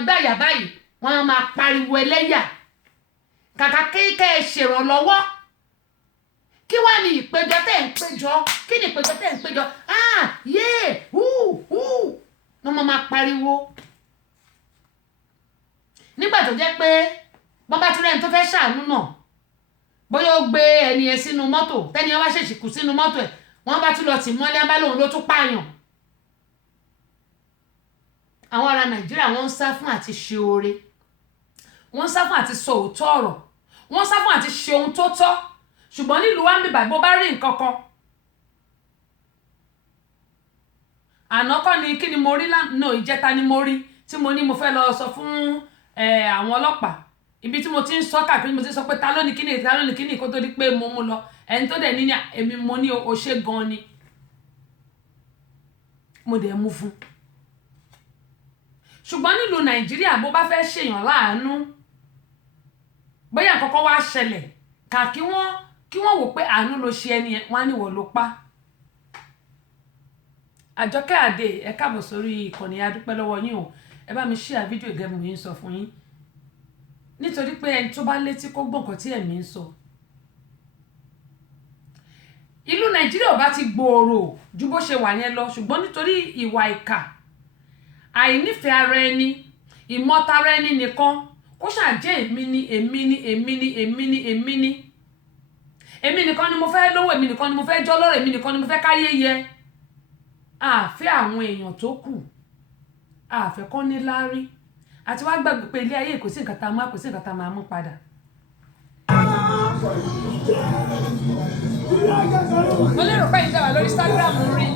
gbáyà báyìí wọ́n á máa pariwo ẹlẹ́yà kàkà kéèké ṣèrànlọ́wọ́. Kí wá ní ìpéjọ tẹ́ ń péjọ? Kí ni ìpéjọ tẹ́ ń péjọ? Wọ́n máa pariwo. Nígbà tó jẹ́ pé bọ́n bá tún rẹ́ni tó fẹ́ ṣàánú náà, bóyá ó gbé ẹni ẹ sínú mọ́tò, tẹ́ni ẹ wá ṣèṣì kú sínú mọ́tò ẹ̀, wọ́n bá tún lọ tì mọ́lẹ́ bá lóun ló tún pààyàn. Àwọn ará Nàìjíríà wọ́n ń sá fún àti ṣe oore, wọ́n ń sá fún àti sọ òótọ́ ọ̀rọ̀, wọ́n ń sá fún àti ṣe ohun tó tọ́. Ṣùgbọ́n nílùú wa ń bíbà bó bá rí nǹkan kan, àná kọ́ ni kí ni mo rí lánàá, ìjẹta ni mo rí tí mo ní mo fẹ́ lọ sọ fún àwọn ọlọ́pàá, ibi tí mo ti ń sọ káàkiri, mo ti sọ pé ta ló ní kíni kó tó di pé mo mú lọ, ẹni tó dẹ̀ ní ní èmi mo ní o ṣe gan ni mo dẹ̀ mú fún. Ṣùgbọ́n nílùú Nàìjíríà bó bá fẹ́ ṣèyàn láàánú, bóyá nǹkan kan wá ṣẹlẹ̀, kà kí wọ́n wò pé àánú ló ṣe ẹni wọ́n á níwọ̀ ló pa. Àjọkẹ́ Adé, ẹ káàbọ̀ sórí ìkànnì adúpẹ́ lọ́wọ́ yín o. Ẹ bá mi share fídíò ìgẹ́mu yín sọ fún yín, nítorí pé ẹni tó bá létí kó gbọ́ nǹkan tí ẹ̀mí ń sọ. Ìlú Nàìjíríà ò bá ti gbòòrò ju bó ṣe wà yẹn lọ, ṣùgbọ́n nítorí ìwà ìkà, àìnífẹ̀ẹ́ ara ẹni, ìmọ̀tara ẹni nìkan, kó ṣàjẹ́ èmi nìkan ni mo fẹ́ lówó, èmi nìkan ni mo fẹ́ jọ́lọ́rọ̀, èmi nìkan ni mo fẹ́ káyé yẹ. Àfẹ́ àwọn èèyàn tó kù, àfẹ́ kọ́ ní láárí, àti wá gbàgbé pé ilé ayé kò sí nǹkan tá a máa, kò sí nǹkan tá a máa mú padà. Mo lérò pé ìdáwà lórí Instagram rí.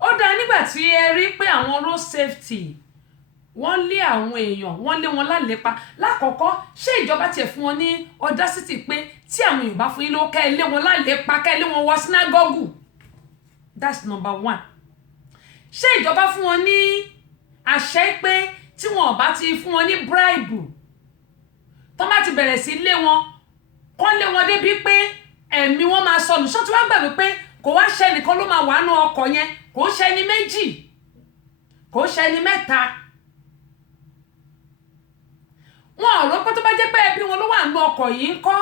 Ó dáa nígbà tí ẹ rí pé àwọn road safety wọ́n lé àwọn èèyàn, wọ́n lé wọn lálépa. Lákọ̀ọ́kọ́, ṣé ìjọba tiẹ̀ fún wọn ní audacity pé tí àwọn èèyàn bá fún yín lówó kẹ́ ẹ lé wọn lálépa, kẹ́ ẹ lé wọn wọ synagogue? That's number one. Ṣé ìjọba fún wọn ní àṣẹ pé tí wọn ò bá ti fún wọn ní bribe, tó bá ti bẹ̀rẹ̀ sí lé wọn, kọ́ lé wọn débi pé ẹ̀mí wọn máa sọnù? Ṣé tí wọ́n gbàgbé pé kò wá ṣe nìkan ló máa wà nínú ọkọ̀ yẹn, kò ṣe ẹni méjì, kò ṣe ẹni mẹ́ta. Wọn ò rò pé tó bá jẹ́ pé ẹbí wọn ló wà nínú ọkọ̀ yìí ń kọ́.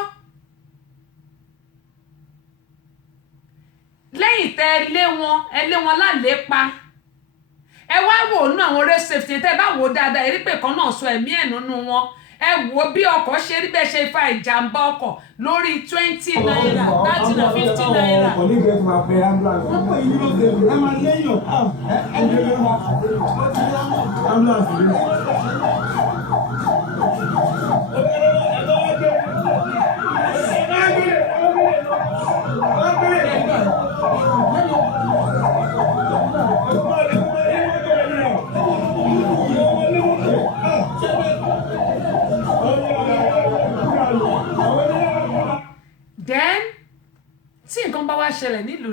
Lẹ́yìn tẹ́ ẹ lé wọn lálépa, ẹ wá wò nínú àwọn road safety tẹ́ bá wò dáadáa, ẹ rí pé kan náà sọ ẹ̀mí ẹ̀ nínú wọn. Ẹ wò bí ọkọ̀ ṣe rí bẹ́ẹ̀ ṣe fa ìjàmbá ọkọ̀ lórí 20 naira, 30 na 50 naira. Then tí nǹkan bá wá ṣẹlẹ̀ nílùú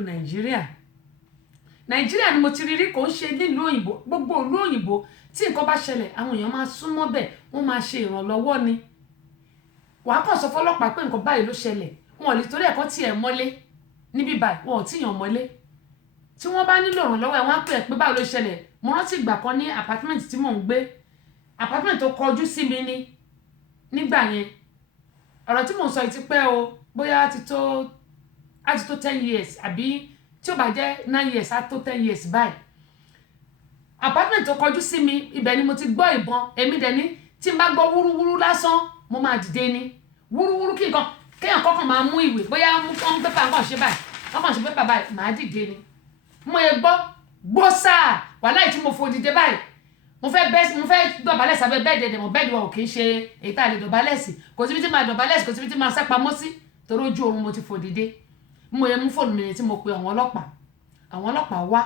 Nàìjíríà ni mo ti rí kò ń ṣe nílùú òyìnbó. Gbogbo ìlú òyìnbó tí nǹkan bá ṣẹlẹ̀, àwọn èèyàn máa súnmọ́ bẹ̀, wọ́n máa ṣe ìrànlọ́wọ́ ni. Wàá kàn sọ fọ́lọ́pàá pé nǹkan báyìí ló ṣẹlẹ̀, wọn ò lè torí ẹ̀kọ́ tí ẹ̀ mọ́lé níbí báyìí, wọn ò tíyàn mọ́lé. Tí wọ́n bá nílò ìrànlọ́wọ́ ẹ̀, wọ́n á pè é pé báwo ló ṣẹlẹ̀. Mo rántí ìgbà kan ní apartment tí mò ń gbé, apartment tó kọjú sí mi ní nígbà yẹn. Ọ̀rọ̀ tí mò ń sọ yìí ti pẹ́ o, bóyá á ti tó 10 years, àbí tí ó bá jẹ́ 9 years á tó 10 years báyìí. Apartment tó kọjú sí mi, ibẹ̀ ni mo ti gbọ́ ìbọn. Èmi dẹ̀ ní tí n bá gbọ́ wúrúwúrú lásán, mo máa dìde ni. Wúrúwúrú kí nǹkan, kéèyàn kọ́kàn máa mú ìwé, bóyá mú fọ́n pépà nǹkan ṣe báyìí, nǹkan ṣe pépà báyìí, màá dìde ni. Mo yẹ gbọ́ sáà, wàláhì tí mo fò dìde báyìí. Mo fẹ́ dọ̀bálẹ̀ sábẹ́ bẹ́ẹ̀dì ẹ̀dẹ̀ mọ̀, bẹ́ẹ̀dì wa ò kì í ṣe èyí tá a lè dọ̀bálẹ̀ sí. Kò síbi tí máa dọ̀bálẹ̀ sí, kò síbi tí máa sápamọ́ sí, torí ojú oorun mo ti fò dìde. Mo yẹ mú fóònù mi tí mo pe àwọn ọlọ́pàá wá.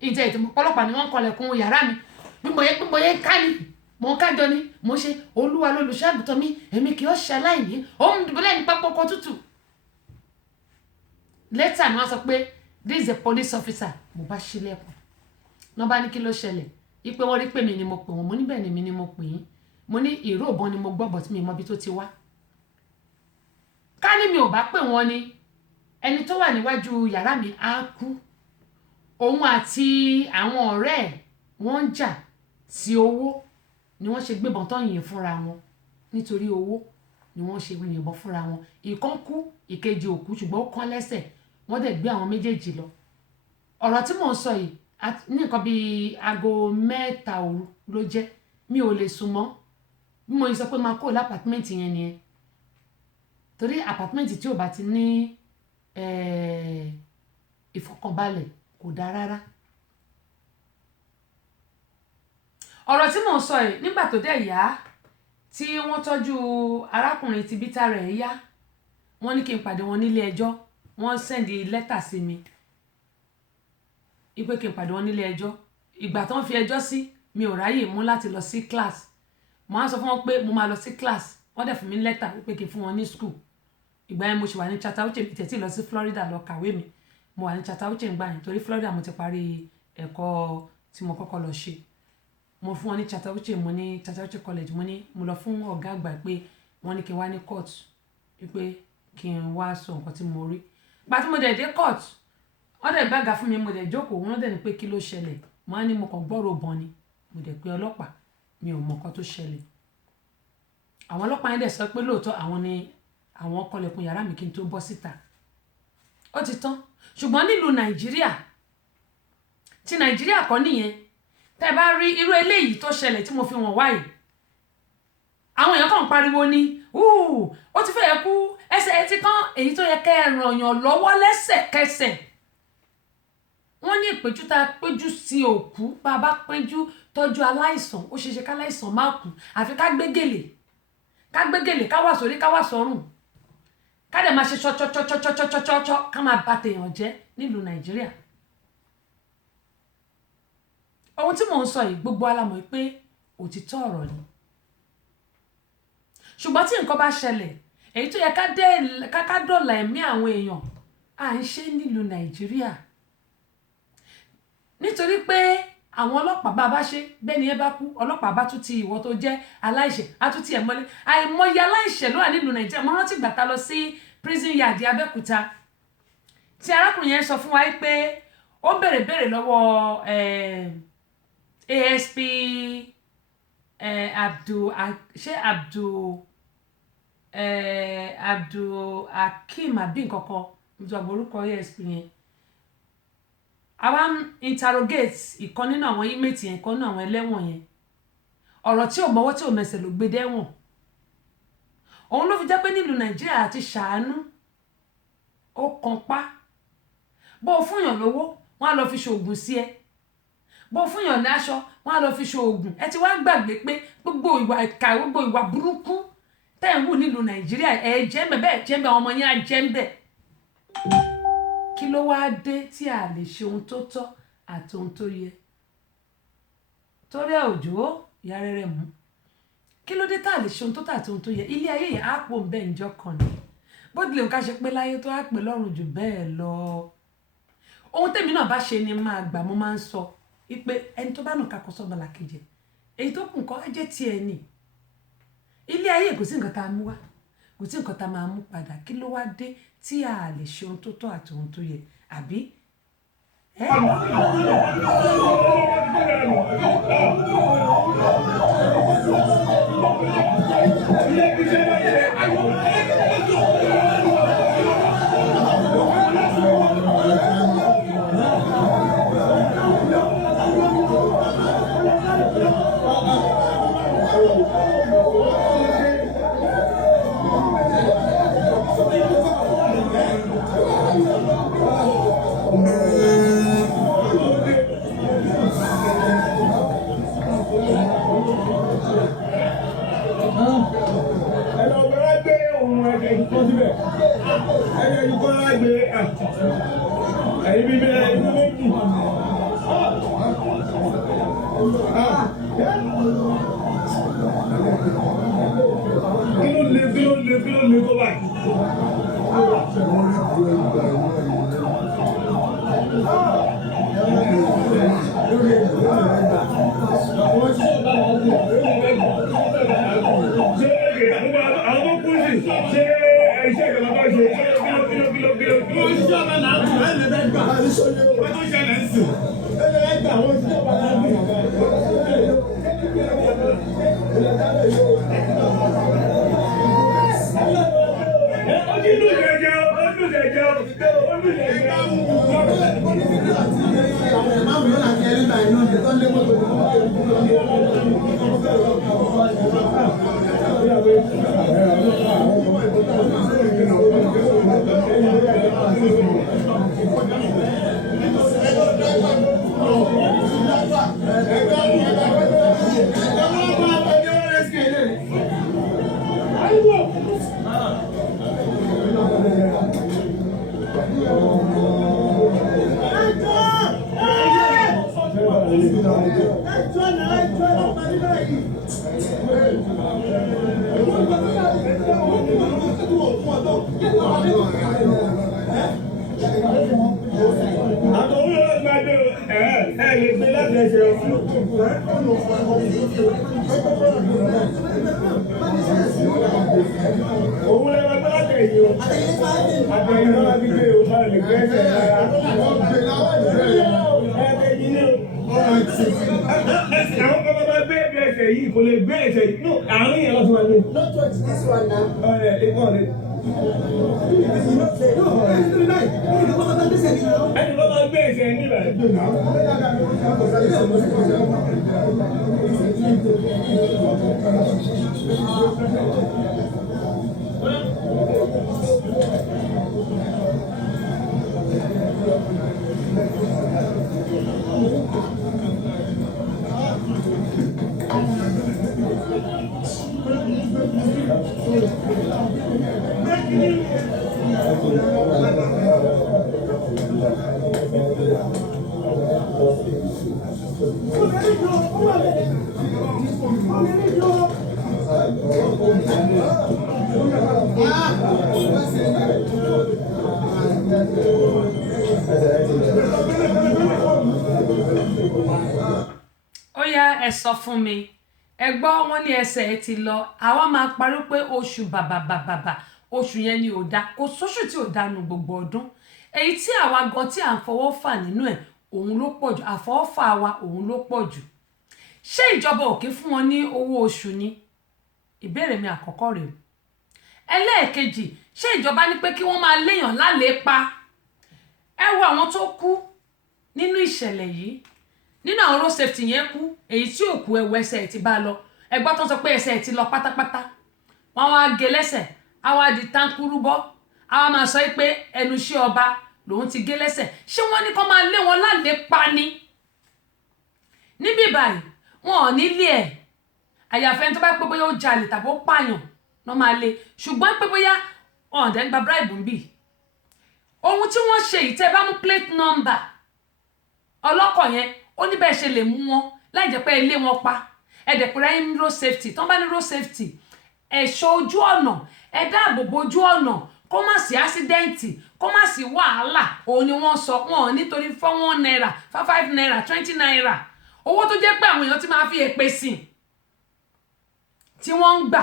Ìjẹ́ ìtìmọ̀ ọlọ́pàá ni wọ́n kọlẹ̀kùn yàrá mi. Bí mo yẹ ká ní, mo ń kájọ ni mo ṣe olúwa lolùṣọ́àgùntàn mi èmi kì í ṣe aláìní òun dùbúlẹ̀ ní pápá ọkọ̀ tútù. later ni wọ́n sọ pé this is a police officer. mo bá ṣílẹ̀kùn wọ́n bá ní kí ló ṣẹlẹ̀ ipe wọ́n rí pé mi ni mo pè wọ́n mo ní bẹ́ẹ̀ ni mi ni mo pè yín mo ní ìró ìbọn ni mo gbọ́ bọ̀ tí mi mọ ibi tó ti wá. ká ní mi ò bá pè wọ́n ni ẹni tó wà níwájú yàrá mi á kú. òun àti àwọn ọ̀rẹ́ ẹ̀ wọ́n ń jà sí owó ni wọ́n ṣe gbébọn tán yìnyín fúnra wọn nítorí owó ni wọ́n ṣe yìnbọn fúnra wọn. ìkan kú ìkejì ò kú ṣùgbọ́n ó kán lẹ́sẹ̀ wọ́n dẹ̀ gbé àwọn méjèèjì lọ. ọ̀rọ̀ tí mò ń sọ yìí ní nǹkan bíi aago 3 òru ló jẹ́ mi ò lè sùn mọ́ bí mo sọ pé máa kó lápàtmẹ́ǹtì yẹn nìyẹn torí àpàtmẹ́ǹtì tí ò bá ti ní ìfọ̀kànbalẹ̀ kò dáa rárá. ọ̀rọ̀ tí mò ń sọ yìí nígbà tó dẹ̀ yá tí wọ́n tọ́jú arákùnrin tí bítà rẹ̀ yá wọ́n ní kí n pàdé wọn nílé ẹjọ́ wọ́n sẹ́ndì lẹ́tà sí mi ipe kí n pàdé wọn nílé ẹjọ́ ìgbà tó ń fi ẹjọ́ sí mi ò ráyè mú láti lọ sí class mo á sọ fún wọn pé mo máa lọ sí class wọ́n dẹ̀ fún mi lẹ́tà wípé kí n fún wọn ní school ìgbà yẹn mo ṣì wà ní Chattahoochee mi tẹ̀tí lọ sí Florida lọ kàwé mi mo wà ní Chattahoochee ń gbà yẹn torí Florida mo ti parí ẹ̀kọ́ tí mo kọ́kọ́ lọ ṣe mo fún wọn ní Chattahoochee mo ní Chattahoochee college mo ní mo lọ fún ọ̀gá àgbà pé wọ́n ní kí n wá ní court wípé kí n wá sọ nǹkan tí mo rí gbà tí mo dẹ̀ dé court wọ́n dẹ̀ gbága fún mi mo dẹ̀ jókòó wọ́n dẹ̀ ní pé kí ló ṣẹlẹ̀ mo á ní mo kàn gbọ́rọ̀ bọ́n ni mo dẹ̀ pé ọlọ́pàá mi ò mọ nǹkan tó ṣẹlẹ̀ àwọn ọlọ́pàá yẹn dẹ̀ sọ pé lóòótọ́ àwọn ni àwọn kọlẹ̀kùn yàrá mi kí n tó bọ́ síta ó ti tán ṣùgbọ́n nílùú Nàìjíríà ti Nàìjíríà kọ́ nìyẹn tẹ́ bá rí irú eléyìí tó ṣẹlẹ̀ tí mo fi wọ̀n wáyìí àwọn èèyàn kàn pariwo ni ó ti fẹ́ẹ̀ kú ẹsẹ̀ ẹ ti kán èyí tó yẹ kẹ́ ẹ ràn yàn lọ́wọ́ lẹ́sẹ̀kẹsẹ̀ wọ́n ní ìpéjú tá a péjú sí òkú bá a bá péjú tọ́jú aláìsàn ó ṣeéṣe káláìsàn má kú àfi ká gbégèlè ká wà sórí ká wà sọ́rùn ká dẹ̀ máa ṣe ṣọ́ṣọ́ṣọ́ṣọ́ṣọ́ṣọ́ ká máa bà tèèyàn jẹ́ nílùú Nàìjíríà. ohun tí mò ń sọ yìí gbogbo alámọ̀ pé òtítọ́ ọ̀rọ̀ ni ṣùgbọ́n tí nǹkan bá ṣẹlẹ̀ èyí tó yẹ ká dọ̀là ẹ̀mí àwọn èèyàn à ń ṣe nílùú Nàìjíríà nítorí pé àwọn ọlọ́pàá bá bá ṣe bẹ́ẹ̀ ni ẹ bá kú ọlọ́pàá bá tún ti ìwọ tó jẹ́ aláìṣẹ̀ á tún ti ẹ̀ mọ́lẹ̀ àìmọye aláìṣẹ̀ ló wà nílùú Nàìjíríà mo rántí ìgbà tá lọ sí prison yard Abẹ́òkúta tí arákùnrin yẹn sọ fún wa pé ó béèrè lọ́wọ́ ASP Abdul Hakeem àbí nǹkankan ìjọba orúkọ ASP yẹn àwa interrogate ìkan nínú àwọn inmate yẹn kan nínú àwọn ẹlẹ́wọ̀n yẹn ọ̀rọ̀ tí ò mọ́wọ́ tí ò mẹsẹ̀ ló gbé dẹ́wọ̀n òun ló fi jẹ́ pé nílùú Nàìjíríà àti ṣàánú ó kan pa bó o fúnyàn lówó wọ́n á lọ fi ṣoògùn sí ẹ bó o fúnyàn ní aṣọ wọ́n á lọ fi ṣoògùn ẹ ti wá gbàgbé pé gbogbo ìwà ìkà gbogbo ìwà burúkú tẹ́ ẹ̀ ń wù nílùú Nàìjíríà ẹ̀ jẹ́ ń bẹ̀ bẹ́ẹ̀ jẹ́ ń bẹ̀ àwọn ọmọ yẹn á jẹ́ ń bẹ̀ kí ló wá dé tí a lè ṣe ohun tó tọ́ àti ohun tó yẹ torí òjò ìyá rere mú kí ló dé tá a lè ṣe ohun tó tọ́ àti ohun tó yẹ ilé ayé yẹn á pò ń bẹ́ẹ̀ níjọ́ kan ni bó tilẹ̀ ká ṣe pé láyé tó á pè lọ́rùn jù bẹ́ẹ̀ lọ ohun tèmi náà bá ṣe ni máa gbà mo máa ń sọ wípé ẹni tó bá nù ká kọ sọ́gbọ́n làkejì èyí tó kù nǹkan á jẹ́ tiẹ̀ ni ilé ayé kò sí nǹkan tá a mú wá kò sí nǹkan tá a máa mú padà kí ló wá dé tí a lè ṣe ohun tó tọ́ àti ohun tó yẹ àbí. kí ló lè tó báyìí. Àwọn kú sí ṣé iṣẹ́ ìjọba bá ṣe kí ló ṣiṣẹ́ ọba náà tún ẹ̀ lè bẹ́ẹ̀ gbà. Wọ́n tó ṣẹlẹ̀ ń sìn. Ẹ lè gbà wọ́n ṣiṣẹ́ ọba náà tún. Ojú jẹjẹ ojú jẹjẹ ojú jẹjẹ. Òun lè máa tọ́lá tẹ̀yìn o. Àtẹ̀yìn náà láti gbé o máa lè gbé ẹsẹ̀ rárá. Ẹ̀ẹ́dẹ̀yìn ni o. Àwọn kan máa gbé ẹsẹ̀ yìí kò lè gbé ẹsẹ̀ yìí. Àárín yẹn lọ́sọ̀ máa gbé. Ẹni ló máa gbé ẹsẹ̀ yìí níbẹ̀. Ó yá ẹ sọ fún mi, ẹ gbọ́ wọn ní ẹsẹ̀ ẹ ti lọ, àwa máa parí pé oṣù bàbàbàbà oṣù yẹn ni ò dá, kò sóṣù tí ò dánu gbogbo ọdún. Èyí tí àwa gan tí à ń fọwọ́ fà nínú ẹ̀ òun ló pọ̀ jù, àfọwọ́fà wa òun ló pọ̀ jù. Ṣé ìjọba ò kí fún wọn ní owó oṣù ni? Ìbéèrè mi àkọ́kọ́ rèé. Ẹlẹ́ẹ̀kejì, ṣé ìjọba ní pé kí wọ́n máa léèyàn lálépa? Ẹ wo àwọn tó kú nínú ìṣẹ̀lẹ̀ yìí, nínú àwọn road safety yẹn kú, èyí tí ò kú ẹwọ ẹsẹ̀ ẹ̀ ti bá lọ, ẹgbọ́n tó sọ pé ẹsẹ̀ ẹ̀ ti lọ pátápátá, wọ́n wá gé lẹ́sẹ̀, á wá di táńkúrú bọ́, á wá máa sọ pé ẹnu iṣẹ́ ọba lòun ti gé lẹ́sẹ̀. Ṣé wọ́n ní kó máa lé wọn lálépa ni? Níbí báyìí wọn ò ní lé ẹ̀, àyàfẹ́ tó bá pé bóyá ó jalè tàbí ó pààyàn lọ́ máa lé, ṣùgbọ́n pé bóyá ọ̀dẹ̀ ń gba bribe ń bì. Ohun tí wọ́n ṣe yìí tẹ́ bá mú plate number ọlọ́kọ̀ yẹn, ó ní bẹ́ẹ̀ ṣe lè mú wọn láì jẹ́ pé ẹ lé wọn pa. Ẹ dẹ̀ pé ráyé ní road safety, tó ń bá ní road safety, ẹ̀ṣọ́ ojú ọ̀nà, ẹ dáàbò bo ojú ọ̀nà, kó má sí ásídẹ́ǹtì, kó má sí wàhálà. Òun ni wọ́n sọ, wọn ò nítorí 4 naira 5 naira 20 naira owó tó jẹ́ pé àwọn èèyàn ti máa fi èpè sìn tí wọ́n ń gbà.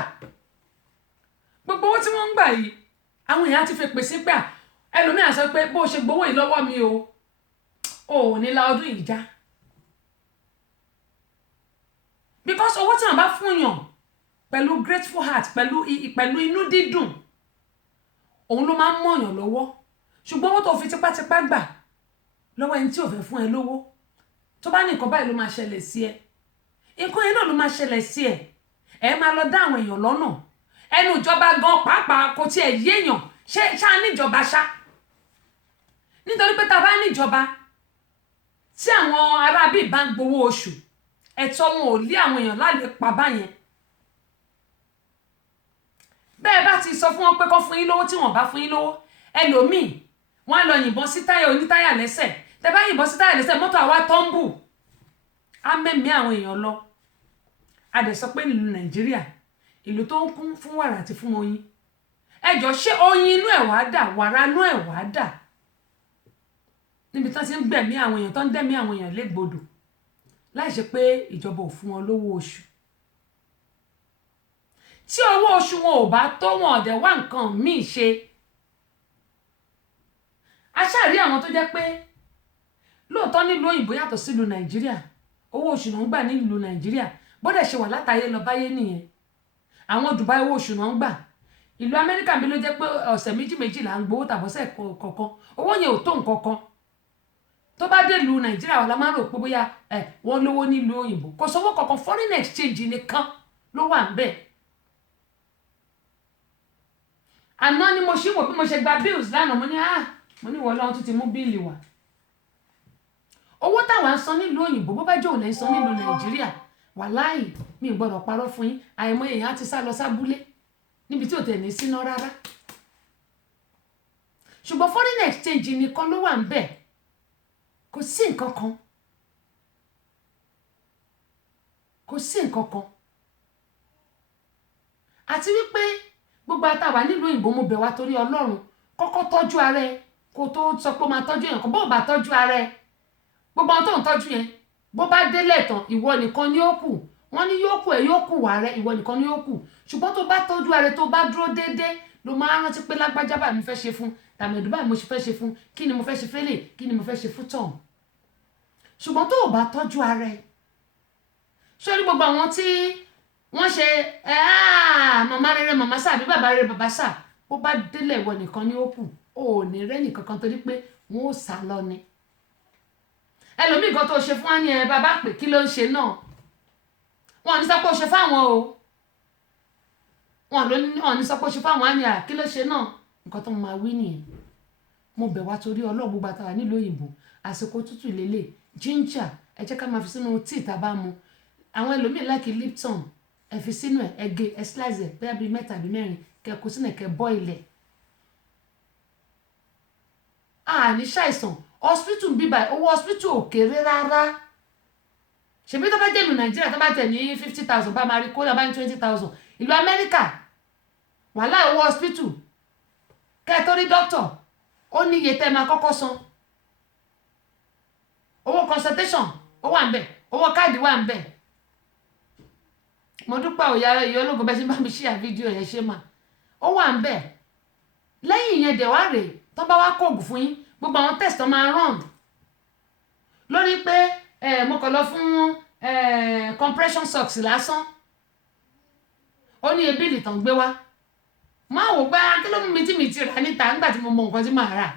Gbogbo owó tí wọ́n ń gbà yìí àwọn èèyàn ti fi èpè sí pé ẹlòmíràn sọ pé bó ṣe gbowó yìí lọ́wọ́ mi o ò ní la ọdún yìí já, because owó tí wọ́n bá fún yàn pẹ̀lú grateful heart, pẹ̀lú inú dídùn, òun ló máa ń mọ̀yàn lọ́wọ́. Ṣùgbọ́n owó tó fi tipátipá gbà lọ́wọ́ ẹni tí ò fẹ́ fún ẹ lówó, tó bá ní nǹkan báyìí ló máa ṣẹlẹ̀ sí ẹ, nǹkan yẹn náà ló máa ṣẹlẹ̀ sí ẹ. Ẹ máa lọ dá àwọn èèyàn lọ́nà. Ẹnu ìjọba gan pàápàá kò tiẹ̀ yéèyàn, ṣá níjọba ṣá, nítorí pé tá a bá níjọba tí àwọn ará bíi bá ń gbowó oṣù, ẹ̀tọ́ wọn ò lé àwọn èèyàn láàlè pa báyẹn. Bẹ́ẹ̀ bá ti sọ fún wọn pé kó fún yín lówó tí wọ́n bá fún yín lówó, ẹlòmíì wọ́n á lọ yìnbọn sí táyà onítáyà lẹ́sẹ̀. Tẹ́ bá yìnbọn sí táyà lẹ́sẹ̀, mọ́tò àwa tọ́ḿbù á mẹ́mí àwọn èèyàn lọ. A dẹ̀ sọ pé nílùú Nàìjíríà, ìlú tó ń kún fún wàrà àti fún oyin, ẹjọ́ ṣé oyin inú ẹ̀ wá dà wàrà inú ẹ̀ wá dà níbi tán ti ń gbẹ̀mí àwọn èèyàn tán ń dẹ̀mí àwọn èèyàn légbodò láì ṣe pé ìjọba ò fún wọn lówó oṣù tí owó oṣù wọn ò bá tó wọn ọ̀dẹ̀ wá nǹkan míì ṣe aṣáàrí àwọn tó jẹ́ pé lóòótọ́ nílùú òyìnbó yàtọ̀ sílùú nàìjíríà owó oṣù náà ń gbà nílùú nàìjíríà bọ́dẹ̀ ṣe wà látàyè lọ báyé nìyẹn àwọn Dubai owó oṣù náà ń gbà ìlú amẹ́ríkà bí ló jẹ́ pé ọ̀sẹ̀ méjì là ń gbowó tàbọ̀sẹ̀ kọ̀ọ̀kan owó yẹn ò tó nǹkan kan tó bá dé ìlú nàìjíríà wà la máa ń rò pé bóyá wọ́n lówó nílùú òyìnbó kò sówó kankan foreign exchange nìkan ló wà ń bẹ̀. àná ni mo ṣe wò bí mo ṣe gba bills lánàá mo ní wọ́n lọ́wọ́ tún ti mú bíìlì wá owó táwa ń san nílùú òyìnbó bó bá jẹ́ òun lẹ́ ń san nílùú nàìjíríà wàláì mi ò gbọ́dọ̀ parọ́ fún yín àìmọ̀ èèyàn á ti sá lọ sábúlé níbi tí ò tẹ̀ ní síná rárá ṣùgbọ́n foreign exchange nìkan ló wà ń bẹ̀ kò sí nǹkan kan àti wípé gbogbo àtàwà nílùú òyìnbó mo bẹ̀ wá torí ọlọ́run kọ́kọ́ tọ́jú ara ẹ kó tó sọ pé ó máa tọ́jú èèyàn kan bó bá tọ́jú ara ẹ gbogbo àwọn tó ń tọ́jú yẹn bó bá délẹ̀ tán ìwọ nìkan ni ó kù wọ́n ní yóò kù ẹ̀ yóò kù wà rẹ ìwọ nìkan ni ó kù ṣùgbọ́n tó bá tọ́jú ara ẹ tó bá dúró déédéé ló máa rántí pé lágbájá báyìí mo fẹ́ ṣe fún tàmẹ̀dù báyìí mo fẹ́ ṣe fún kí ni mo fẹ́ ṣe fẹ́lẹ̀ kí ni mo fẹ́ ṣe fún tọ̀hún ṣùgbọ́n tó o bá tọ́jú ara ẹ sórí gbogbo àwọn tí wọ́n ṣe màmá rere màmá sà àbí bàbá rere bàbá sà bó bá délẹ̀ ìwọ nìkan ni ó kù ò ní rẹ́nì kankan torí pé wọ́n ò sá lọ ni ẹlòmíì kan tó ṣe fún wa ní bàbá pé kí ló ń ṣe náà wọn ò ní sọ pé ó ṣe fáwọn o wọn ò ní sọ pé ó ṣe fáwọn á ní kí ló ṣe náà nǹkan tó máa wí nìyẹn mo bẹ̀ wá torí ọlọ́run gbogbo àtàwà nílùú òyìnbó àsìkò tútù lélẹ̀ ginger ẹ jẹ́ ká máa fi sínú tíì tá a bá mu àwọn ẹlòmíì láìkí Lipton ẹ fi sínú ẹ gé ẹ slice ẹ bẹ́ẹ̀ bíi 3 àbí 4 kẹ kó sínú ẹ kẹ bọ́ ilẹ̀ ní ṣàìsàn hospital bíbá owó hospital ò kéré rárá ṣèbí tó bá jẹ́ ìlú nàìjíríà tó bá tẹ̀ ní 50,000 bá máa rí kó bá ní 20,000 ìlú amẹ́ríkà wàhálà owó hospital kẹ́ tó rí doctor ó ní iye tẹ́ máa kọ́kọ́ san owó consultation ó wà ń bẹ̀ owó káàdì wà ń bẹ̀ mo dúpẹ́ òyà ìyá ológun bẹ́ẹ̀ sí bá mi ṣíà fídíò yẹn ṣe mà ó wà ń bẹ̀ lẹ́yìn yẹn dẹ̀ wá rèé tó bá wá kóògùn fún yín gbogbo àwọn test tó máa rán lórí pé mo kàn lọ fún compression socks lásán ó ní ebíìlì tán gbé wá máa wò pé kí ló mú mi tí mi ti rà níta nígbà tí mo mọ nǹkan tí màá rà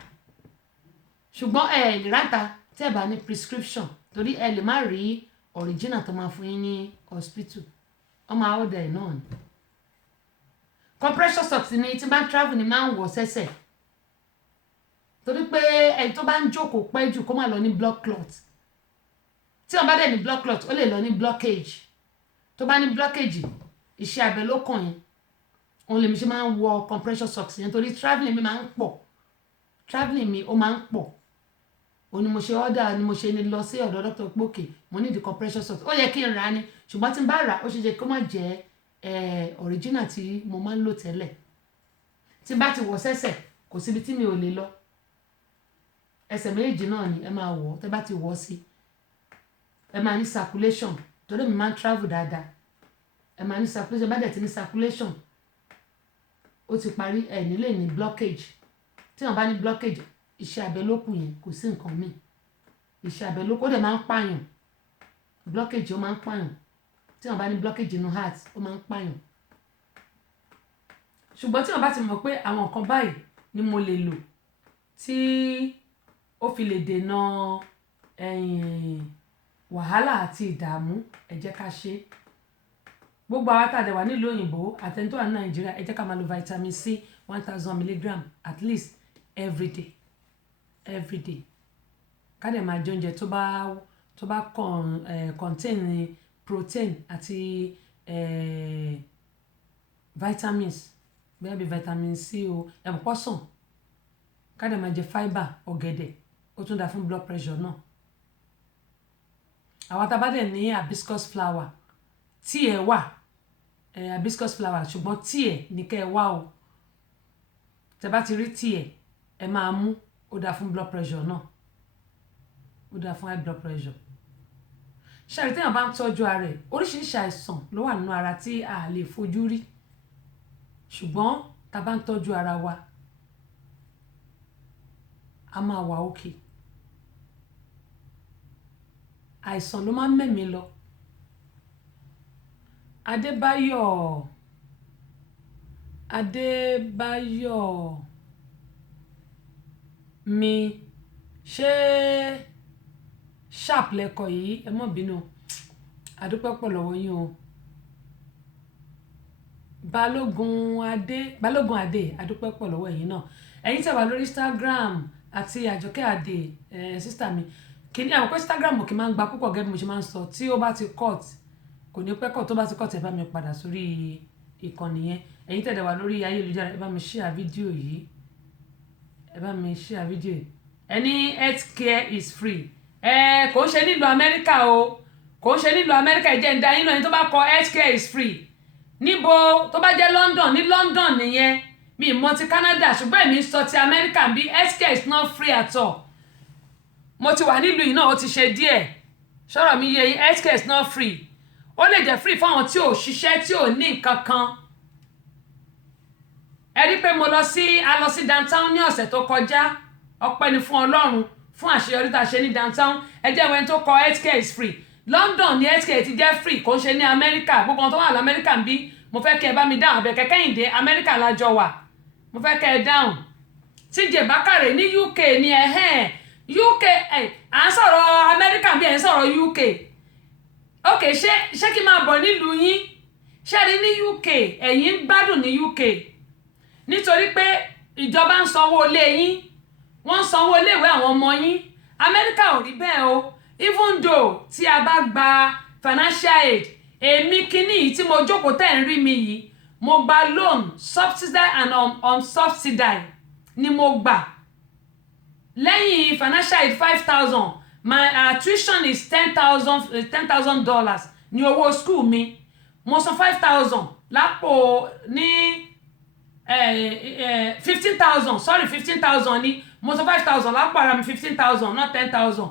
ṣùgbọ́n lè ráta tí ẹ bá ní prescription torí ẹ lè má rí original tó máa fún yín ní hospital wọ́n máa order ẹ̀ náà ni compression socks ni tí bá travel ni máa ń wọ̀ sẹ́sẹ̀ torí pé ẹni tó bá ń jókòó pẹ́ jù kó má lọ ní blood clot tí wọ́n bá dẹ̀ ní blood clot ó lè lọ ní blockage tó bá ní blockage iṣẹ́ abẹ ló kàn yẹn òun lèmi ṣe máa ń wọ compression socks yẹn torí travelling mi máa ń pọ̀ travelling mi ó máa ń pọ̀ òun ni mo ṣe order ni mo ṣe ní lọ sí ọ̀dọ̀ Dr. Pókè mo ní the compression socks ó yẹ kí n rà á ni ṣùgbọ́n tí n bá rà ó ṣe jẹ́ kó má jẹ́ original tí mo máa ń lò tẹ́lẹ̀ tí n bá ti wọ̀ sẹ́sẹ̀ kò síbi tí mi ò lè lọ ẹsẹ̀ méjì náà ni ẹ máa wọ̀ tẹ́ bá ti wọ̀ sí ẹ máa ní circulation torí mi máa ń travel dáadáa ẹ máa ní circulation bá dẹ̀ ti ní circulation ó ti parí ẹ nílé ní blockage tí wọ́n bá ní blockage iṣẹ́ abẹ ló kù yẹn kò sí nǹkan míì iṣẹ́ abẹ ló kù ó dẹ̀ máa ń pààyàn blockage ó máa ń pààyàn tí wọ́n bá ní blockage inú heart ó máa ń pààyàn ṣùgbọ́n tí wọ́n bá ti mọ̀ pé àwọn nǹkan báyìí ni mo lè lò tí ó fi lè dènà wàhálà àti ìdààmú ẹ jẹ́ ká ṣe gbogbo àwọn tá a dẹ̀ wà nílùú òyìnbó àtẹ̀ntó wà ní nàìjíríà ẹ jẹ́ ká máa lo vitamin C 1000 milligram at least every day ká dẹ̀ máa jẹ oúnjẹ tó bá contain protein àti vitamins bẹ́ẹ̀ bí vitamin C o ẹ̀pọ̀ sàn ká dẹ̀ máa jẹ fibre ọ̀gẹ̀dẹ̀ ó tún dá fún blood pressure náà àwọn tá a bá dẹ̀ ní hibiscus flower tí ẹ wà hibiscus flower ṣùgbọ́n tí ẹ ní kẹ́ ẹ wá o tẹ́ bá ti rí tíì ẹ máa mú, ó dáa fún blood pressure náà, ó dáa fún high blood pressure. Ṣẹ́rí téèyàn bá ń tọ́jú ara ẹ̀, oríṣiríṣi àìsàn ló wà nínú ara tí a lè fojú rí, ṣùgbọ́n tá bá ń tọ́jú ara wa a máa wà òkè. Àìsàn ló máa ń mẹ́mí lọ. Adébáyọ̀ mi ṣé sharp lẹ́kọ̀ọ́ yìí, ẹ má bínú, àdúpẹ́ pọ̀ lọ́wọ́ yín o. Balógun Adé àdúpẹ́ pọ̀ lọ́wọ́ yín náà. Ẹ̀yin tẹ́ wà lórí Instagram àti Àjọkẹ́ Adé sísítà mi, kí ni àwọn pé Instagram kì í máa ń gba púpọ̀ gẹ́gẹ́ bí mo ṣe máa ń sọ, tí ó bá ti cut kò ní pẹ́ cut, tó bá ti cut ẹ bá mi padà sórí ìkànnì yẹn. Ẹ̀yin tẹ́ dẹ̀ wà lórí ayélujára ẹ bá mi share fídíò yìí, ẹni health care is free. Kò ń ṣe nílùú Amẹ́ríkà o, kò ń ṣe nílùú Amẹ́ríkà, ìjẹ́ ń da yín náà ẹni tó bá kọ health care is free níbo tó bá jẹ́ London, ní London nìyẹn, mi mọ̀ ti Canada, ṣùgbọ́n èmi sọ ti America bí health care is not free at all. Mo ti wà nílùú yìí náà ó ti ṣe díẹ̀, ṣọ́rọ̀ mi yé yín, health care is not free. Ó lè jẹ́ free fún àwọn tí ò ṣiṣẹ́, tí ò ní nǹkan kan. Ẹ rí pé a lọ sí downtown ní ọ̀sẹ̀ tó kọjá, ọpẹ́ ni fún Ọlọ́run fún àṣeyọrí tá a ṣe ní downtown. Ẹ jẹ́ ẹni tó kọ health care is free. London ní health care ti jẹ́ free, kò ń ṣe ní America. Gbogbo àwọn tó wà ní America ń bí, mo fẹ́ kẹ́ ẹ bá mi dáhùn. Àbẹ̀kẹ́ Kẹ́hìndé, America lájọ wà, mo fẹ́ kẹ́ ẹ dáhùn. TJ Bákàrè ní UK ní UK à ń sọ̀rọ̀ America bí ẹ̀ ń sọ̀rọ̀ UK. Ok, ṣé kí n máa bọ̀ nílùú yín? Ṣé rí ní UK ẹ̀yin ń gbádùn ní UK nítorí pé ìjọba ń sanwó ilé yín, wọ́n ń sanwó iléèwé àwọn ọmọ yín. America ò rí bẹ́ẹ̀ o. Even though tí a bá gba financial aid, èmi kíní yìí tí mo jókòó tẹ́ ń rí mi yìí, mo gba loan subsidized and unsubsidized ni mo gbà. Lẹ́yìn financial aid 5,000, my tuition is $10,000 ní owó school mi. Mo san 5,000 lápò ní 15,000, sorry 15,000 ni mo san 5,000 lápò ara mi, 15,000 not 10,000.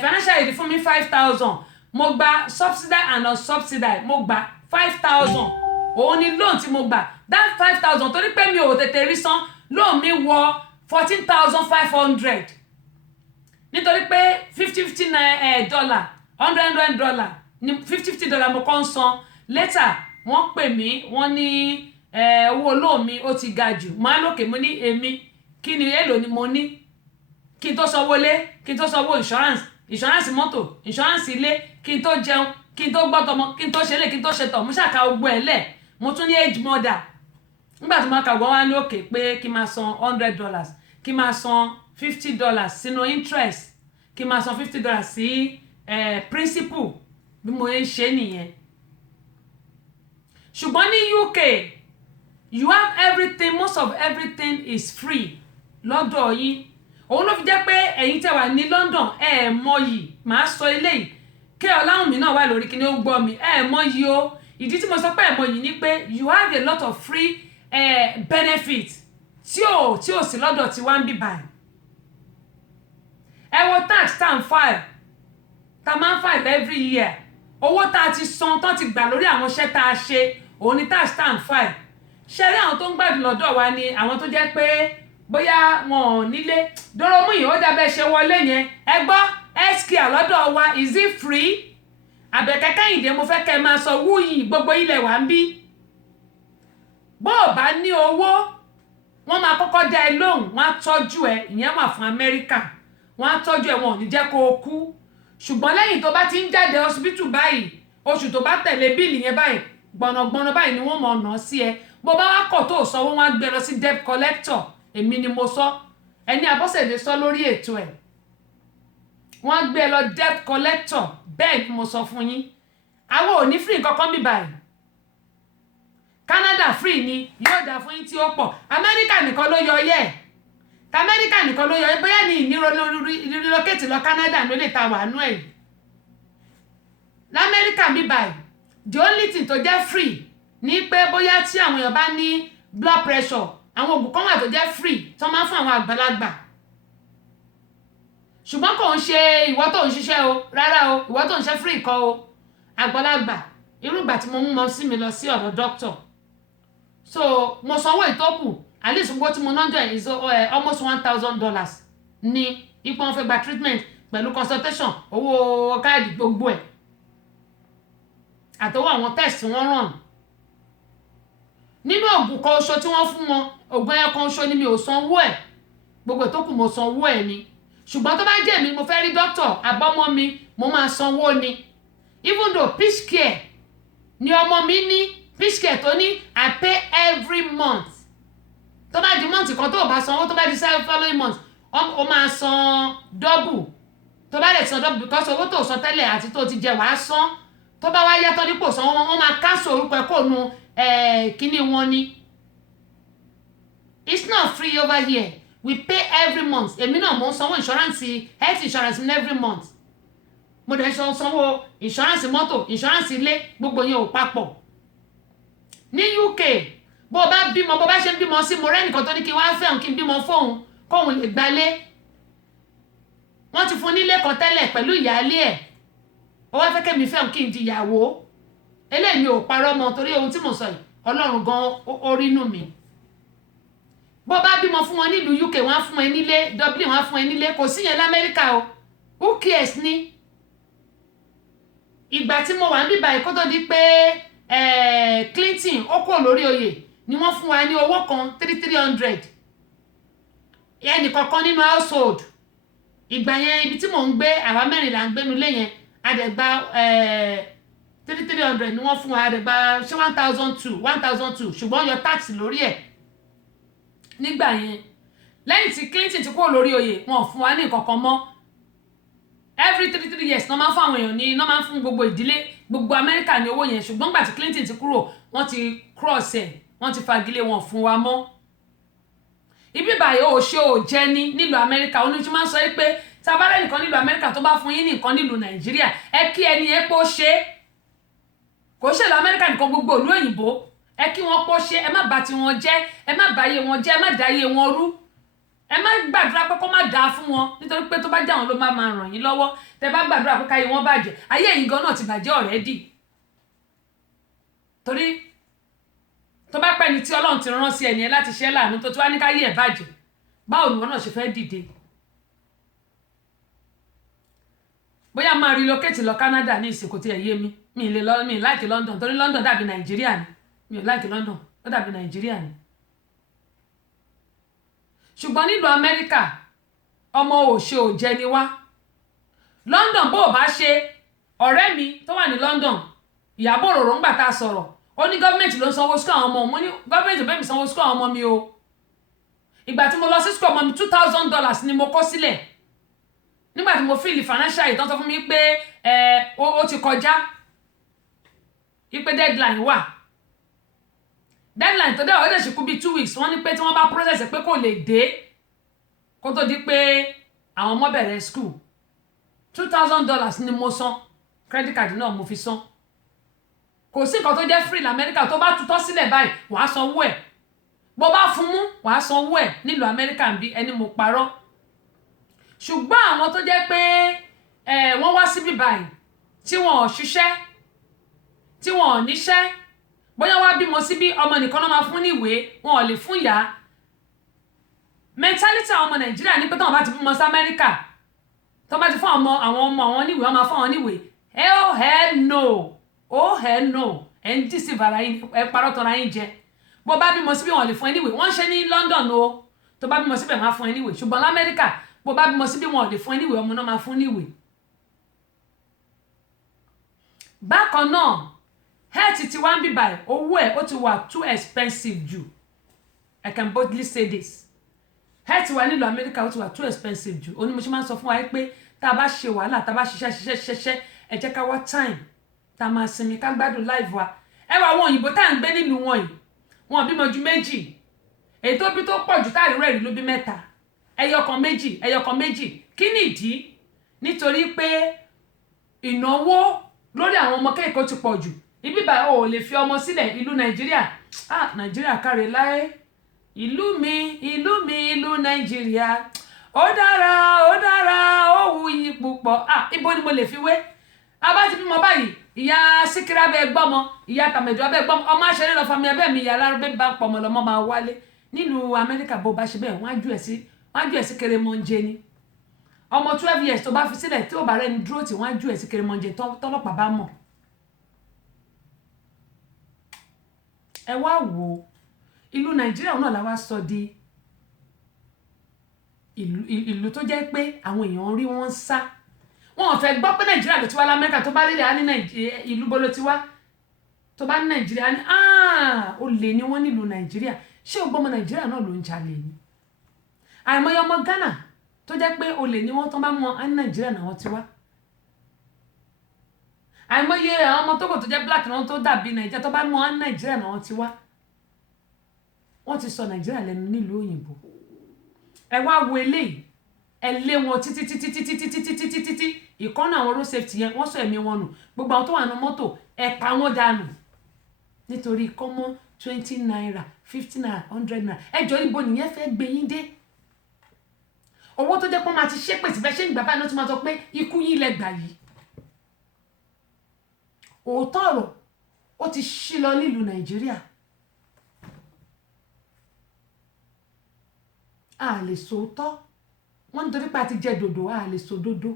Financial aid fún mi 5,000, mo gba subsidized and unsubsidized, mo gba 5,000. Òun ni loan tí mo gbà. That 5,000 torí pé mi ò tètè rí san, loan mi wọ 14,500 nítorí pé $50 $100 ní $50 mo kàn san. Later wọ́n pè mí, wọ́n ní owó loan mi ó ti ga jù. Máa lókè mo ní èmi kí ni èlò ni mo ní kí n tó sanwó lé, kí n tó sanwó insurance mọ́tò, insurance ilé, kí n tó jẹun, kí n tó gbọ́tọmọ, kí n tó ṣe lé, kí n tó ṣe tọ̀, mo ṣàkà gbogbo ẹ̀ lẹ̀. Mo tún ní age mother. Nígbà tí mo kà wọ́n wá ní òkè pé kí n máa san $100, kí n máa san $50 sínú interest, kí n máa san $50 sí principal, bí mo ń ṣe nìyẹn. Ṣùgbọ́n ní UK you have everything, most of everything is free lọ́dọ̀ yín. Òun ló fi jẹ́ pé ẹ̀yin tẹ́ wà ní London mọyì, màá sọ eléyìí kí Ọláwùnmí náà wà lórí kíní ó gbọ́ mi, mọyì o. Ìdí tí mo sọ pé mọyì ni pé you have a lot of free benefits tí ò sí lọ́dọ̀ tí wá ń bí báyìí. Ẹ wo tax tá ń file, tá máa ń file every year. Owó tá a ti san tán ti gbà lórí àwọn iṣẹ́ tá a ṣe, òun ni tax tá ń file. Ṣé rí àwọn tó ń gbádùn lọ́dọ̀ wa ni àwọn tó jẹ́ pé bóyá wọn ò nílé. Dọ́rọ́mú yìí ó dábẹ́ ṣe wọlé yẹn. Ẹ gbọ́ healthcare lọ́dọ̀ wa, is it free? Àbẹ̀kẹ́ Kẹ́hìndé, mo fẹ́ kẹ́ máa sọ wúyì gbogbo ilẹ̀ wa ń bí. Bó o bá ní owó, wọ́n máa kọ́kọ́ dá ẹ lóhùn, wọ́n á tọ́jú ẹ, ìyẹn wà fún Amẹ́ríkà. Wọ́n á tọ́jú ẹ, wọn ò ní jẹ́ kó o kú. Ṣùgbọ́n lẹ́yìn tó bá ti ń jáde hospital báyìí, oṣù tó bá tẹ̀lé bíìlì yẹn báyìí, gbọ̀nàgbọ̀nà báyìí ni wọ́n mọ̀ ọ̀nà sí ẹ. Bó bá wá kọ̀ tó sanwó, wọ́n á gbé lọ sí debt collector. Èmi ni mo sọ, ẹni Abọ́sẹ̀dé sọ lórí ètò ẹ̀. Wọ́n á gbé lọ debt collector, bẹ́ẹ̀ ni mo sọ fún yín. Àwọn ò ní free kankan bí báyìí. Canada free ni, yóò dá fún yín tí ó pọ̀. America nìkan ló yọ yẹ. America nìkan ló yọ yẹ, bóyá ní relocate lọ Canada ló lè ta wà nú ẹ̀. L'America bí báyìí, the only thing tó jẹ́ free ní pé bóyá tí àwọn èèyàn bá ní blood pressure àwọn oògùn kan wà tó jẹ́ free tó máa ń fún àwọn àgbàlagbà ṣùgbọ́n kò ń ṣe ìwọ tó ń ṣiṣẹ́ o rárá o ìwọ tó ń ṣe free kọ́ o àgbàlagbà irú ìgbà tí mo mú mọ sí mi lọ sí ọ̀dọ̀ doctor so mo sanwó ìtókù at least owó tí mo ná jẹ́ is almost $1,000 ní ipò wọn fẹ́ gba treatment pẹ̀lú consultation owó káàdì gbogbo ẹ̀ àtọwọ́ àwọn test wọ́n ràn nínú oògùn kan oṣù tí wọ́n fún wọn oògùn ẹyọ kan oṣù ni mi ò sanwó ẹ̀ gbogbo ìtókù mo sanwó ẹ̀ ni ṣùgbọ́n tó bá jẹ́ mi mo fẹ́ rí doctor àbọ́mọ́ mi mo máa sanwó ni even though peace care ni ọmọ mi ní peace care tó ní I pay every month tó bá di month kan tó o bá sanwó tó bá di following month o máa san double tó bá lè san double because owó tó san tẹ́lẹ̀ àti tó ti jẹ wàá san tó bá wá yàtọ̀ nípò san wọn máa cancel orúkọ ẹ̀ kó nu kíní wọn ni it's not free over here we pay every month èmi náà mo ń sanwó insurance health insurance mi every month mo dẹ̀ sanwó insurance mọ́tò insurance ilé gbogbo yẹn ò papọ̀ ní UK bó bá bímọ bó bá ṣe bímọ sí mo rẹ́nìkan tó ní kí wọ́n á fẹ́hùn kí n bímọ fóun kóun lè gbalé wọ́n ti fún nílé kan tẹ́lẹ̀ pẹ̀lú ìyáálé ẹ̀ ó wá fẹ́ kẹ́mi fẹ́hùn kí n di ìyàwó eléyìí mi ò parọ́ mọ́ torí ohun tí mo sọ yìí ọlọ́run gan orí inú mi bó bá bímọ fún wọn nílùú UK wọ́n á fún ẹ nílé Dublin wọ́n á fún ẹ nílé kò sí yẹn l'Amẹ́ríkà o who cares ni ìgbà tí mo wà ń bíbá yìí kó tó di pé Clinton ó kò lórí oyè ni wọ́n fún wa ní owó kan 300 ẹnì kọ̀ọ̀kan nínú household ìgbà yẹn ibi tí mò ń gbé àwa mẹ́rin là ń gbénu lé yẹn àdẹ̀gbà 300 ni wọ́n fún wa àdẹ̀gbà ṣé 1,200 ṣùgbọ́n yọ tax lórí ẹ̀ nígbà yẹn lẹ́yìn tí Clinton ti kúrò lórí oyè wọn ò fún wa ní nǹkan kan mọ́ every 3 years ní wọ́n máa ń fún àwọn èèyàn ní wọ́n máa ń fún gbogbo ìdílé gbogbo Amẹ́ríkà ní owó yẹn ṣùgbọ́n gbà tí Clinton ti kúrò wọ́n ti cross ẹ̀ wọ́n ti fagilé wọn fún wa mọ́ ibi báyìí ò ṣe ò jẹ́ ní nílùú Amẹ́ríkà oníṣẹ́ máa ń sọ pé tabarẹ́ nìkan nílùú Amẹ́ríkà tó bá fún yín nìkan nílùú Nàìjíríà ẹ kí ẹni ẹ pọ́ ṣe kò ṣèlú Amẹ́ríkà nìkan gbogbo ìlú òyìnbó ẹ kí wọ́n pọ́ ṣe ẹ má bà ti wọn jẹ́ ẹ má bà ayé wọn jẹ́ ẹ má dá ayé wọn rú ẹ má gbàdúrà pé kó má dáa fún wọn nítorí pé tó bá jẹ́ àwọn ló máa ràn yín lọ́wọ́ tẹ bá gbàdúrà pé káyé wọn bàjẹ́ ayé yìí gan náà ti bàjẹ́ already torí tó bá pẹ́ ni tí Ọlọ́run ti rán sí ẹni ẹ láti ṣe láàánú tó tí wá ní káyé ẹ̀ bàjẹ́ báwo ni wọn náà ṣe fẹ́ dìde bóyá máa relocate lọ Canada ní ìsìnkú tí ẹ yé mi mi like London torí London dàbí Nàìjíríà ni mi ò like London ó dàbí Nàìjíríà ni ṣùgbọ́n nílùú Amẹ́ríkà ọmọ òṣè ò jẹ ni wá London bó o bá ṣe ọ̀rẹ́ mi tó wà ní London Ìyábọ̀ Òróró ńgbà tá a sọ̀rọ̀ ó ní gọ́ọ̀mẹ̀ntì ló ń sanwó sukú àwọn ọmọ mo ní gọ́ọ̀mẹ̀ntì bẹ́ẹ̀ mi sanwó sukú àwọn ọmọ mi o ìgbà tí mo lọ sí sukú ọmọ mi $2,000 ni mo kó sílẹ̀ nígbà tí mo fíìlì financial ìtàn sọ fún mi pé ó ti kọjá ipe deadline wà deadline tó dé ọ̀rẹ́dẹ̀ ṣe kú bí 2 weeks wọ́n ní pé tí wọ́n bá process pé kò lè dé kó tó di pé àwọn ọmọ bẹ̀rẹ̀ school $2,000 ni mo san credit card náà mo fi san kò sí nǹkan tó jẹ́ free lamẹ́ríkà tó bá tutọ́ sílẹ̀ báyìí wàá sanwó ẹ̀ bó bá fún mú wàá sanwó ẹ̀ nílùú Amẹ́ríkà ń bí ẹni mo parọ́ ṣùgbọ́n àwọn tó jẹ́ pé wọ́n wá síbí báyìí tí wọ́n ò ṣiṣẹ́ tí wọ́n ò níṣẹ́ bóyá wá bímọ síbí ọmọ nìkan náà máa fún níwèé wọn ò lè fún ìyá mentality àwọn ọmọ Nàìjíríà ní pé táwọn bá ti bímọ sí Amẹ́ríkà tó bá ti fún àwọn ọmọ àwọn níwèé wọn máa fún àwọn níwèé oh hell no ẹ̀ ń deceive ara yín ẹ parọ́ tọ́ra yín jẹ bó bá bímọ síbí wọn ò lè fún ẹ níwèé wọ́n ṣe ní London o tó bá bímọ síbẹ̀ máa fún ẹ níwèé ṣùgbọ́n l'Amẹ́ríkà bó bá bímọ síbí wọn ò lè fún ẹ níwèé ọmọ náà máa fún níwèé bákan náà health ti wá ń bí báyìí owó ẹ̀ ó ti wà too expensive jù I can boldly say this health wa nílùú Amẹ́ríkà ó ti wà too expensive jù ó ní mo ṣe máa ń sọ fún wa pé tá a bá ṣe wàhálà tá a bá ṣiṣẹ́ ẹ jẹ́ ká wá time tá a máa sinmi ká gbádùn life wa ẹ wá àwọn òyìnbó tá à ń gbé nílùú wọn yìí wọn bímọ ju méjì èyí tó bí tó pọ̀ jù táàrí rẹ̀ rí ló bí mẹ́ta ẹyọkan méjì kí nìdí nítorí pé ìnáwó lórí àwọn ọmọ kéèkó ti pọ̀ jù ibi báyìí ò lè fi ọmọ sílẹ̀ ìlú Nàìjíríà Nàìjíríà káre láé ìlú mi ìlú Nàìjíríà ó dára ó wuyì púpọ̀ ibo ni mo lè fi wé abá ti bímọ báyìí ìyá Síkírà bẹ́ẹ̀ gbọ́mọ ìyá tàmẹ̀dọ́ bẹ́ẹ̀ gbọ́mọ ọmọ àṣẹrẹ́ lọ fami ẹbẹ́ mi ìyá alárúbẹ́ bá ń pọ̀ ọmọ lọ́mọ máa wálé nílùú Amẹ́ríkà bó bá ṣe bẹ́ẹ̀ wọ́n á ju ẹ̀ sí kérémọ́njẹ ni ọmọ 12 years tó bá fi sílẹ̀ tí ó bá rẹ́ni dúró tí wọ́n á ju ẹ̀ sí kérémọ́njẹ tọ́lọ́pàá bá mọ̀ ẹ wá wò ó ìlú Nàìjíríà náà la wá sọ di ìlú tó jẹ́ pé àwọn èèyàn rí wọ́n sá wọn ò fẹ́ gbọ́ pé Nàìjíríà ló ti wá l'Amẹ́ríkà tó bá rí rẹ̀ á ní ìlú bolo ti wá tó bá ní Nàìjíríà ní olè ni wọ́n nílùú Nàìjíríà ṣé o gbọ́mọ Nàìjíríà náà ló ń jalè ni àìmọye ọmọ Ghana tó jẹ́ pé olè ni wọ́n tó bá mọ á ní Nàìjíríà náà wọ́n ti wá àìmọye àwọn ọmọ Tógò tó jẹ́ black náà tó dàbí Nàìjíríà tó bá mọ á ní Nàìjíríà náà wọ́n ti wá wọ́n ti sọ Nàìjíríà lẹ́nu nílùú òyìnbó ẹ wá wo eléyìí ẹ lé wọn títí ìkọ́nà àwọn road safety yẹn wọ́n sọ ẹ̀mí wọn nù gbogbo àwọn tó wà ní mọ́tò ẹ pa wọ́n dànù nítorí kọ́mọ́ 20 naira 50 naira 100 naira ẹjọ́ níbo nìyẹn fẹ́ gbé yín dé owó tó jẹ́ pọ́n máa ti ṣépè sí bẹ́ẹ̀ ṣé ìgbà báyìí ló ti máa sọ pé ikú yín lẹ gbà yìí òótọ́ ọ̀rọ̀ ó ti ṣí lọ nílùú Nàìjíríà a lè sòótọ́ wọ́n nítorí pé a ti jẹ dòdò a lè sọ dòdò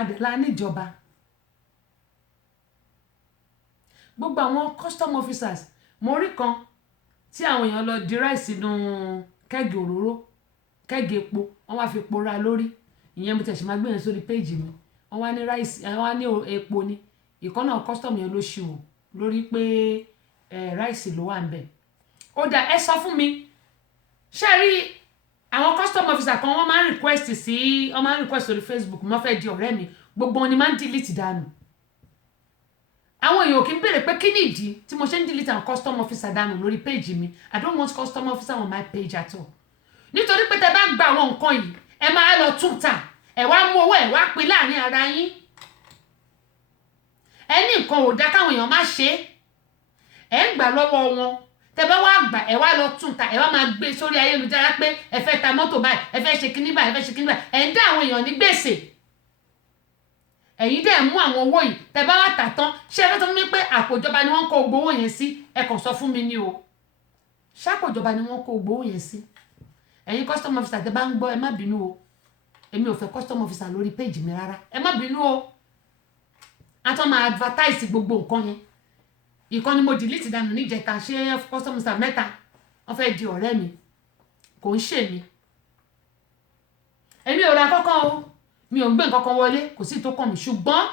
adẹ̀lá níjọba gbogbo àwọn custom officers mo rí kan tí àwọn èèyàn lọ di ráìsì nù kẹ́gì òróró kẹ́gì epo wọ́n wá fi epo ra lórí ìyẹn mo tẹ̀sí máa gbé yẹn sórí péjì mi wọ́n wá ní ráìsì wọ́n wá ní epo ní ìkọ́nà custom yẹn ló ṣìwò lórí pé ráìsì ló wà ń bẹ̀ ó dà ẹ sọ fún mi ṣé rí àwọn custom officer kan wọ́n máa ń request sórí Facebook mo fẹ́ di ọ̀rẹ́ mi gbogbo wọn ni máa ń delete dànù àwọn èèyàn kì í béèrè pé kí ni ìdí tí mo ṣe ń delete àwọn custom officer dànù lórí page mi I don't want custom officer on my page at all nítorí pé tẹ bá gba àwọn nǹkan yìí ẹ máa lọ tún tà ẹ wá mú owó ẹ wá pín láàrin ara yín ẹ ní nǹkan ò dá káwọn èèyàn má ṣe ẹ ń gbà lọ́wọ́ wọn tẹ bá wá gbà ẹ wá lọ tún ta ẹ wá máa gbé sórí ayélujára pé ẹ fẹ́ ta mọ́tò báyìí ẹ fẹ́ ṣe kíní báyìí ẹ fẹ́ ṣe kíní báyìí ẹ ń dá àwọn èèyàn ní gbèsè ẹ̀yin dẹ̀ mú àwọn owó yìí tẹ bá wá tà tán ṣé ẹ fẹ́ sọ fún mi pé àpòjọba ni wọ́n kó gbowó yẹn sí ẹ kàn sọ fún mi ní o ṣàpòjọba ni wọ́n kó gbowó yẹn sí ẹ̀yin custom officer tẹ bá ń gbọ́ ẹ má bínú o èmi ò fẹ́ custom officer lórí page mi rárá ẹ má bínú o àtọ́ máa advertise gbogbo nǹkan yẹn ìkan ni mo delete dànù níjẹta ṣé custom officer mẹ́ta wọ́n fẹ́ di ọ̀rẹ́ mi kò ń ṣe mi èmi ò ra kọ́kọ́ o mi ò ń gbé nǹkan kan wọlé kò sí tó kàn mí ṣùgbọ́n